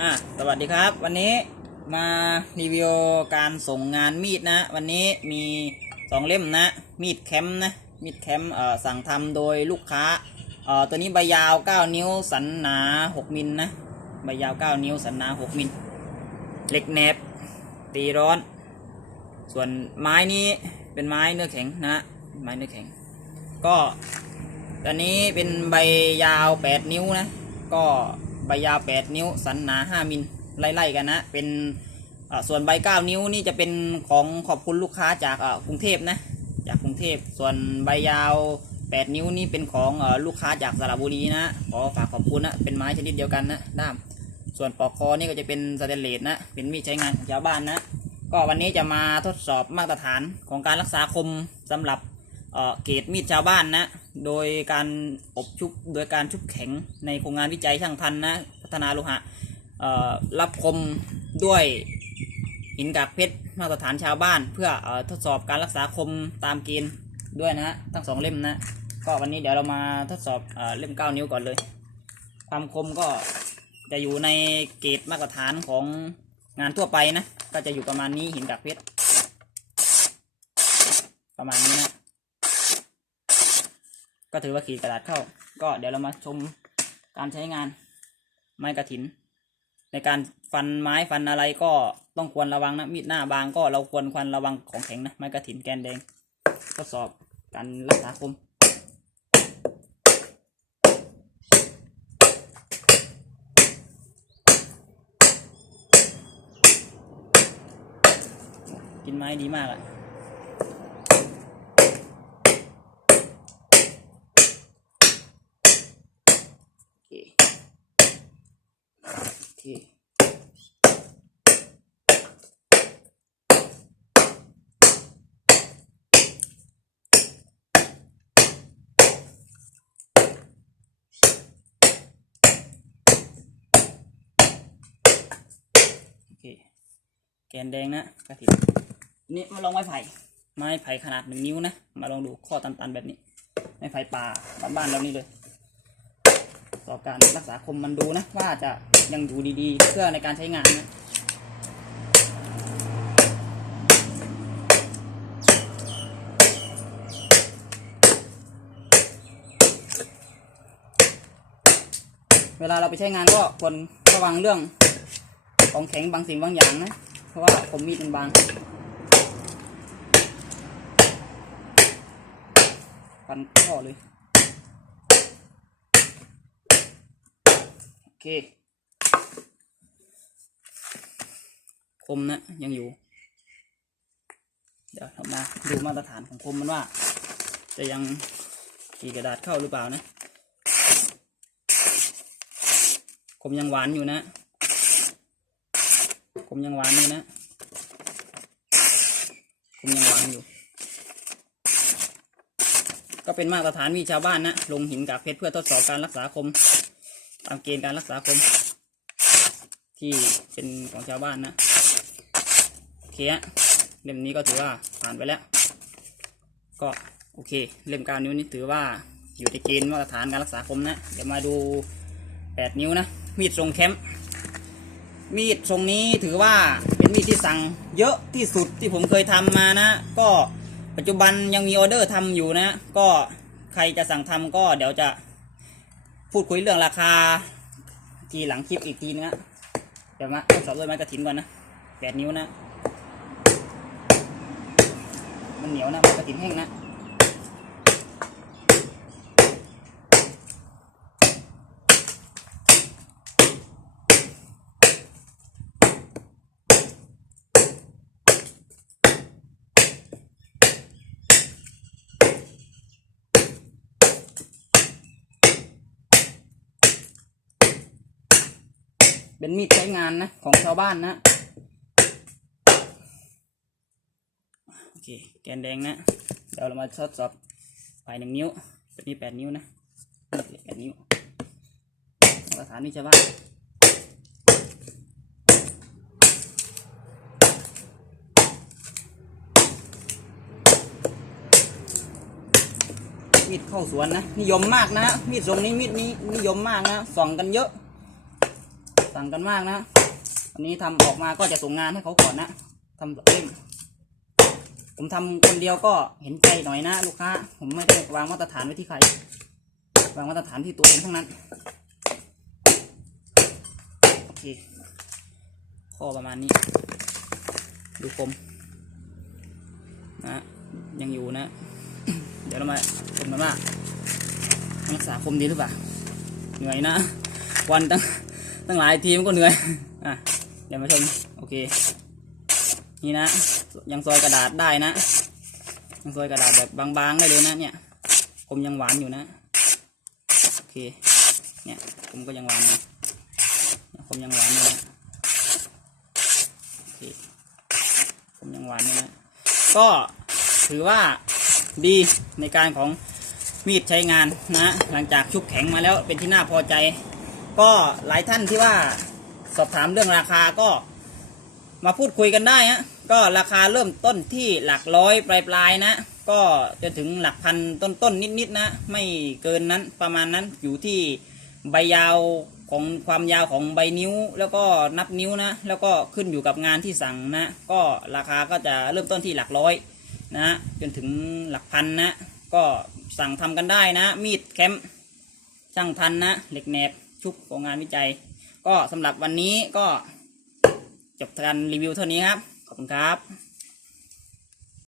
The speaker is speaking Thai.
อะสวัสดีครับ วันนี้มารีวิวการส่งงานมีดนะ วันนี้มีสองเล่มนะ มีดแคมป์นะ มีดแคมป์เอ่อสั่งทำโดยลูกค้าเอ่อตัวนี้ใบยาว 9 นิ้วสันหนา 6มิลนะใบยาว 9 นิ้วสันหนา 6มิลเหล็กแหนบ ตีร้อน ส่วนไม้นี้เป็นไม้เนื้อแข็งนะไม้เนื้อแข็ง ก็ตอนนี้เป็นใบยาว 8 นิ้วนะ ก็ ใบยาว 8 นิ้ว สันหนา 5 มิลไล่ๆกันนะ เป็นส่วนใบ 9 นิ้วนี่จะเป็นของขอบคุณลูกค้าจากกรุงเทพนะ จากกรุงเทพ ส่วนใบยาว 8 นิ้วนี่เป็นของลูกค้าจากสระบุรีนะ ขอฝากขอบคุณนะ เป็นไม้ชนิดเดียวกันนะ ด้าม ส่วนปอกคอนี่ก็จะเป็นสแตนเลสนะ เป็นมีดใช้งานของชาวบ้านนะ ก็วันนี้จะมาทดสอบมาตรฐานของการรักษาคมสำหรับ เกรดมีดชาวบ้านนะ โดยการอบชุบโดยการชุบแข็งในโครงงานวิจัยช่างพันนะพัฒนาโลหะรับคมด้วยหินกากเพชรมาตรฐานชาวบ้าน เพื่ออทดสอบการรักษาคมตามเกณฑ์ด้วยนะฮะทั้งสองเล่มนะก็วันนี้เดี๋ยวเรามาทดสอบเอเล่ม 9 นิ้วก่อนเลย ความคมก็จะอยู่ในเกรดมาตรฐานของงานทั่วไปนะ ก็จะอยู่ประมาณนี้หินกากเพชรประมาณนี้นะ ก็ถือว่าขีดกระดาษเข้า ก็เดี๋ยวเรามาชมการใช้งานไม้กระถิน ในการฟันไม้ฟันอะไรก็ต้องควรระวังนะมีดหน้าบางก็เราควรควรระวังของแข็งนะไม้กระถินแกนแดงทดสอบการรักษาคมกินไม้ดีมากอะ โอเคแกนแดงนะกระถิ่นนี่มาลองไม้ไผ่ไม้ไผ่ขนาดหนึ่งนิ้วนะ มาลองดูข้อตันๆแบบนี้ ไม้ไผ่ป่าบ้านๆเรานี่เลย ต่อการรักษาคมมันดูนะ ว่าจะยังอยู่ดีๆ เพื่อในการใช้งานนะเวลาเราไปใช้งานก็ควรระวังเรื่องของแข็งบางสิ่งบางอย่างนะ เพราะว่าผมมีดมันบางฟันข้อเลย โอ เค คมนะยังอยู่ เดี๋ยวเรามาดูมาตรฐานของคมมันว่า จะยังขีกระดาษเข้าหรือเปล่านะ คมยังหวานอยู่นะ คมยังหวานอยู่นะ คมยังหวานอยู่ ก็เป็นมาตรฐานวิชาวบ้านนะ ลงหินกากเพชรเพื่อทดสอบการรักษาคม ตามเกณฑ์การรักษาคม ที่เป็นของชาวบ้านนะโอเคฮะเล่มนี้ก็ถือว่าผ่านไปแล้ว ก็โอเค เล่มเก้านิ้วนี้ถือว่าอยู่ในเกณฑ์มาตรฐานการรักษาคมนะเดี๋ยวมาดูแปดนิ้วนะมีดทรงแคมป์มีดทรงนี้ถือว่าเป็นมีดที่สั่งเยอะที่สุดที่ผมเคยทำมานะ ก็ปัจจุบันยังมีออเดอร์ทำอยู่นะ ก็ใครจะสั่งทำก็เดี๋ยวจะ พูดคุยเรื่องราคา ทีหลังคลิปอีกทีนึงนะเดี๋ยวมาทดสอบด้วยไม้กระถินก่อนนะแปดนิ้วนะ มันเหนียวนะไม้กระถินแห้งนะ เป็นมีดใช้งานนะ ของชาวบ้านนะ โอเค แกนแดงนะ เดี๋ยวเรามาทดสอบปลายหนึ่งนิ้วตัวนี้แปดนิ้วนะแปดนิ้วมาตรฐานนี่ชาวบ้านมีดเข้าสวนนะ นิยมมากนะมีดทรงนี้มีดนี้นิยมมากนะส่องกันเยอะ สั่งกันมากนะวันนี้ทำออกมาก็จะส่งงานให้เขาก่อนนะทำเล่มผมทำคนเดียวก็เห็นใจหน่อยนะลูกค้า ผมไม่ได้วางมาตรฐานไว้ที่ใคร วางมาตรฐานที่ตัวเองทั้งนั้นโอเคข้อประมาณนี้ ดูคมนะยังอยู่นะ เดี๋ยวเรามาชมกันว่ารักษาคมดีหรือเปล่าเหนื่อยนะ วันตั้ง ตั้งหลายทีมันก็เหนื่อยอะเดี๋ยวมาชมโอเค นี่นะ ยังซอยกระดาษได้นะ ยังซอยกระดาษแบบบางๆได้เลยนะ เนี่ยคมยังหวานอยู่นะโอเค เนี่ยผมก็ยังหวานอยู่เนี่ยผมยังหวานอยู่นะโอเคผมยังหวานอยู่นะก็ถือว่าดีในการของมีดใช้งานนะ หลังจากชุบแข็งมาแล้วเป็นที่น่าพอใจ ก็หลายท่านที่ว่าสอบถามเรื่องราคาก็มาพูดคุยกันได้ฮะก็ราคาเริ่มต้นที่หลักร้อยปลายๆนะ ก็จะถึงหลักพันต้นๆนิดๆนะ ไม่เกินนั้นประมาณนั้นอยู่ที่ใบยาวของความยาวของใบนิ้ว แล้วก็นับนิ้วนะ แล้วก็ขึ้นอยู่กับงานที่สั่งนะ ก็ราคาก็จะเริ่มต้นที่หลักร้อยนะจนถึงหลักพันนะ ก็สั่งทำกันได้นะ มีดแคมป์ช่างทันนะเหล็กแหนบ ชุบของงานวิจัย ก็สำหรับวันนี้ก็จบการรีวิวเท่านี้ครับ ขอบคุณครับ